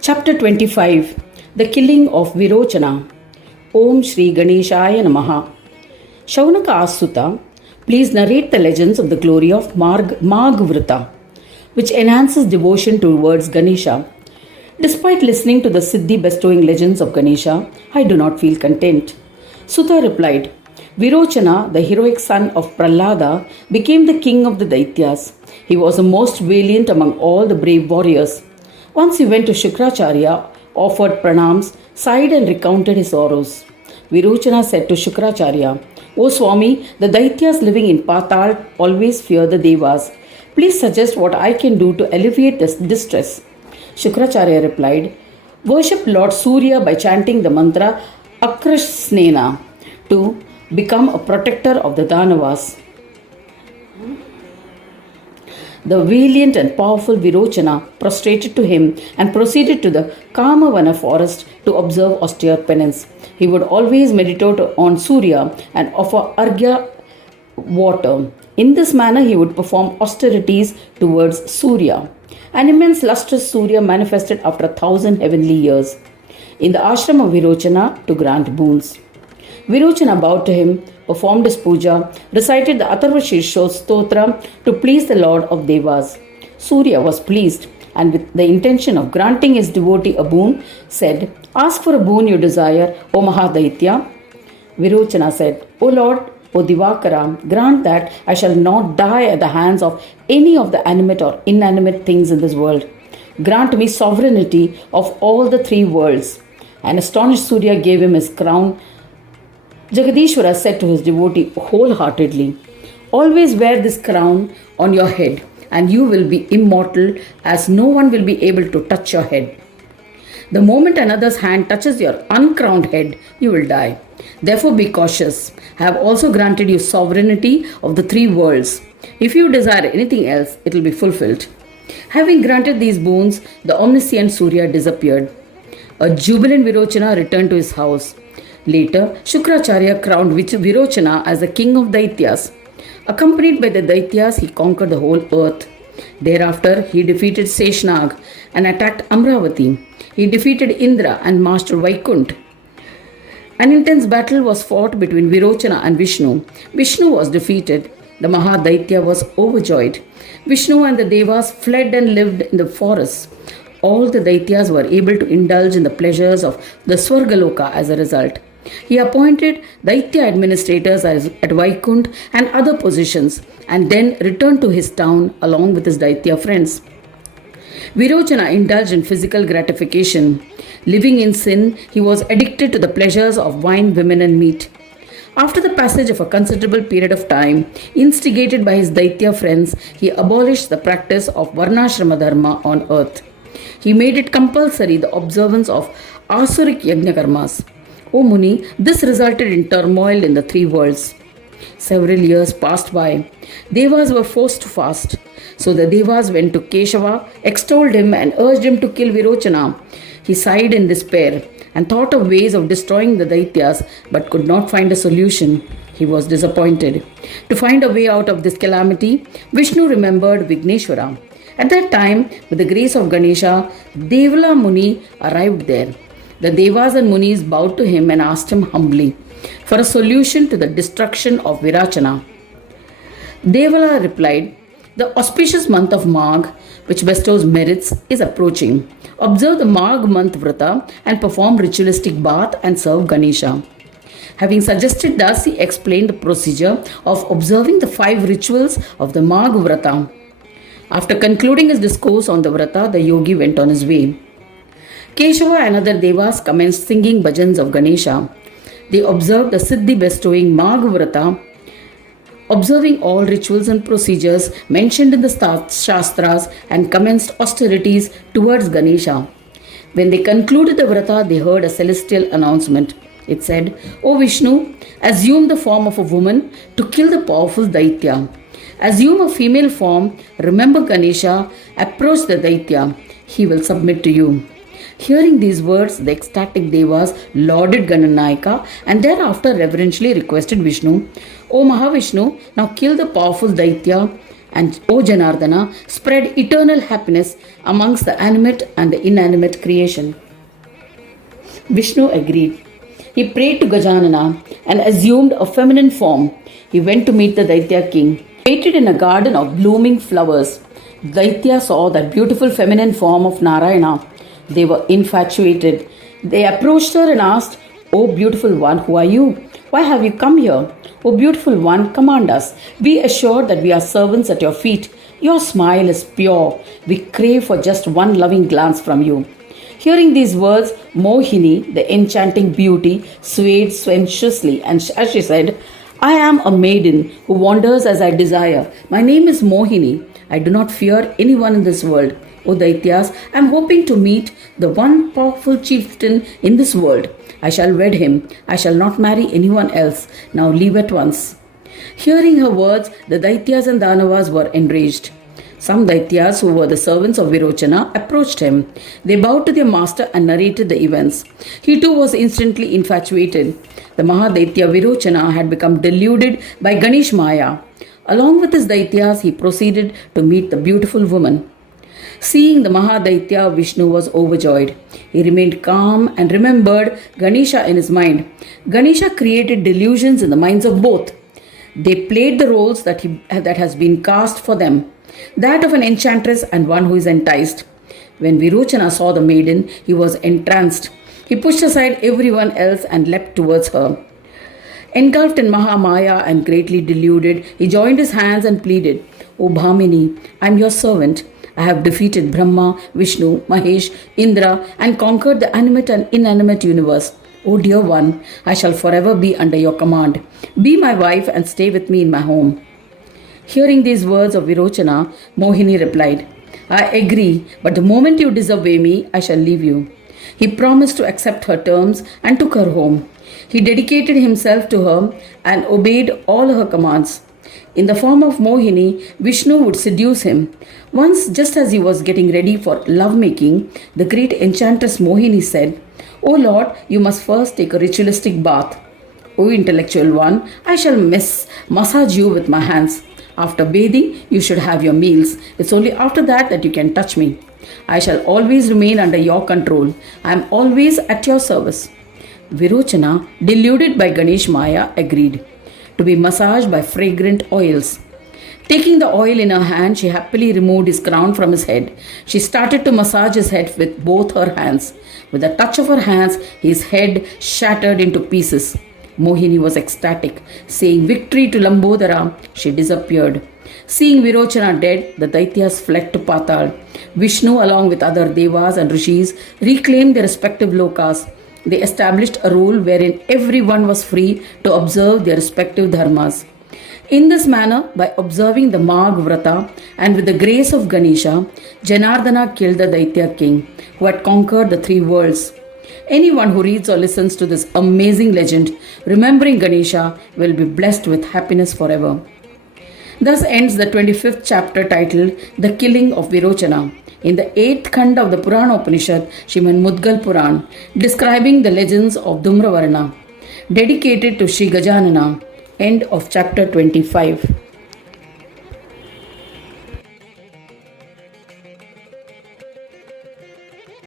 Chapter 25. The Killing of Virochana. Om Shri Ganeshaya Namaha. Shaunaka asked Sutta, please narrate the legends of the glory of Magvrita, which enhances devotion towards Ganesha. Despite listening to the Siddhi bestowing legends of Ganesha, I do not feel content. Sutta replied, Virochana, the heroic son of Prahlada, became the king of the Daityas. He was the most valiant among all the brave warriors. Once he went to Shukracharya, offered pranams, sighed and recounted his sorrows. Virochana said to Shukracharya, O Swami, the Daityas living in Patal always fear the Devas. Please suggest what I can do to alleviate this distress. Shukracharya replied, worship Lord Surya by chanting the mantra Akrasnena to become a protector of the Danavas. The valiant and powerful Virochana prostrated to him and proceeded to the Kamavana forest to observe austere penance. He would always meditate on Surya and offer Arghya water. In this manner, he would perform austerities towards Surya. An immense lustrous Surya manifested after 1,000 heavenly years in the ashram of Virochana to grant boons. Virochana bowed to him, performed his puja, recited the Atharva Shirsho Stotra to please the Lord of Devas. Surya was pleased and with the intention of granting his devotee a boon, said, ask for a boon you desire, O Mahadaitya. Virochana said, O Lord, O Divakara, grant that I shall not die at the hands of any of the animate or inanimate things in this world. Grant me sovereignty of all the three worlds. An astonished Surya gave him his crown. Jagadishwara said to his devotee wholeheartedly, always wear this crown on your head and you will be immortal as no one will be able to touch your head. The moment another's hand touches your uncrowned head, you will die. Therefore be cautious. I have also granted you sovereignty of the three worlds. If you desire anything else, it will be fulfilled. Having granted these boons, the omniscient Surya disappeared. A jubilant Virochana returned to his house. Later, Shukracharya crowned Virochana as the king of Daityas. Accompanied by the Daityas, he conquered the whole earth. Thereafter, he defeated Seshnag and attacked Amravati. He defeated Indra and mastered Vaikunt. An intense battle was fought between Virochana and Vishnu. Vishnu was defeated. The Mahadaitya was overjoyed. Vishnu and the Devas fled and lived in the forests. All the Daityas were able to indulge in the pleasures of the Swargaloka as a result. He appointed Daitya administrators at Vaikunt and other positions and then returned to his town along with his Daitya friends. Virochana indulged in physical gratification. Living in sin, he was addicted to the pleasures of wine, women and meat. After the passage of a considerable period of time, instigated by his Daitya friends, he abolished the practice of Varnashrama Dharma on earth. He made it compulsory the observance of Asuric Yajna Karmas. O Muni, this resulted in turmoil in the three worlds. Several years passed by. Devas were forced to fast. So the Devas went to Keshava, extolled him and urged him to kill Virochana. He sighed in despair and thought of ways of destroying the Daityas but could not find a solution. He was disappointed. To find a way out of this calamity, Vishnu remembered Vigneshwara. At that time, with the grace of Ganesha, Devala Muni arrived there. The Devas and Munis bowed to him and asked him humbly for a solution to the destruction of Virochana. Devala replied, the auspicious month of Magh, which bestows merits, is approaching. Observe the Magh month Vrata and perform ritualistic bath and serve Ganesha. Having suggested thus, he explained the procedure of observing the 5 rituals of the Magh Vrata. After concluding his discourse on the Vrata, the yogi went on his way. Keshava and other devas commenced singing bhajans of Ganesha. They observed the Siddhi bestowing Magh Vrata, observing all rituals and procedures mentioned in the Shastras and commenced austerities towards Ganesha. When they concluded the Vrata, they heard a celestial announcement. It said, O Vishnu, assume the form of a woman to kill the powerful Daitya. Assume a female form, remember Ganesha, approach the Daitya. He will submit to you. Hearing these words, the ecstatic devas lauded Gananayaka and thereafter reverentially requested Vishnu, O Mahavishnu, now kill the powerful Daitya and O Janardana, spread eternal happiness amongst the animate and the inanimate creation. Vishnu agreed. He prayed to Gajanana and assumed a feminine form. He went to meet the Daitya king. Waited in a garden of blooming flowers. Daitya saw that beautiful feminine form of Narayana. They were infatuated. They approached her and asked, O beautiful one, who are you? Why have you come here? O beautiful one, command us. Be assured that we are servants at your feet. Your smile is pure. We crave for just one loving glance from you. Hearing these words, Mohini, the enchanting beauty, swayed sensuously, and as she said, I am a maiden who wanders as I desire. My name is Mohini. I do not fear anyone in this world. O Daityas, I am hoping to meet the one powerful chieftain in this world. I shall wed him. I shall not marry anyone else. Now leave at once. Hearing her words, the Daityas and Danavas were enraged. Some Daityas who were the servants of Virochana approached him. They bowed to their master and narrated the events. He too was instantly infatuated. The Mahadaitya Virochana had become deluded by Ganesh Maya. Along with his Daityas, he proceeded to meet the beautiful woman. Seeing the Mahadaitya, Vishnu was overjoyed. He remained calm and remembered Ganesha in his mind. Ganesha created delusions in the minds of both. They played the roles that has been cast for them, that of an enchantress and one who is enticed. When Virochana saw the maiden, he was entranced. He pushed aside everyone else and leapt towards her. Engulfed in Mahamaya and greatly deluded, he joined his hands and pleaded, O Bhamini, I am your servant. I have defeated Brahma, Vishnu, Mahesh, Indra and conquered the animate and inanimate universe. O dear one, I shall forever be under your command. Be my wife and stay with me in my home. Hearing these words of Virochana, Mohini replied, I agree, but the moment you disobey me, I shall leave you. He promised to accept her terms and took her home. He dedicated himself to her and obeyed all her commands. In the form of Mohini, Vishnu would seduce him. Once, just as he was getting ready for lovemaking, the great enchantress Mohini said, O Lord, you must first take a ritualistic bath. O intellectual one, I shall massage you with my hands. After bathing, you should have your meals. It's only after that you can touch me. I shall always remain under your control. I am always at your service. Virochana, deluded by Ganesh Maya, agreed to be massaged by fragrant oils. Taking the oil in her hand, she happily removed his crown from his head. She started to massage his head with both her hands. With a touch of her hands, his head shattered into pieces. Mohini was ecstatic. Saying victory to Lambodara, she disappeared. Seeing Virochana dead, the Daityas fled to Patal. Vishnu, along with other devas and rishis, reclaimed their respective lokas. They established a rule wherein everyone was free to observe their respective dharmas. In this manner, by observing the Magh Vrata and with the grace of Ganesha, Janardana killed the Daitya king who had conquered the three worlds. Anyone who reads or listens to this amazing legend, remembering Ganesha, will be blessed with happiness forever. Thus ends the 25th chapter titled The Killing of Virochana in the 8th Khanda of the Purana Upanishad, Srimad Mudgal Puran, describing the legends of Dhumravarna, dedicated to Sri Gajanana. End of chapter 25.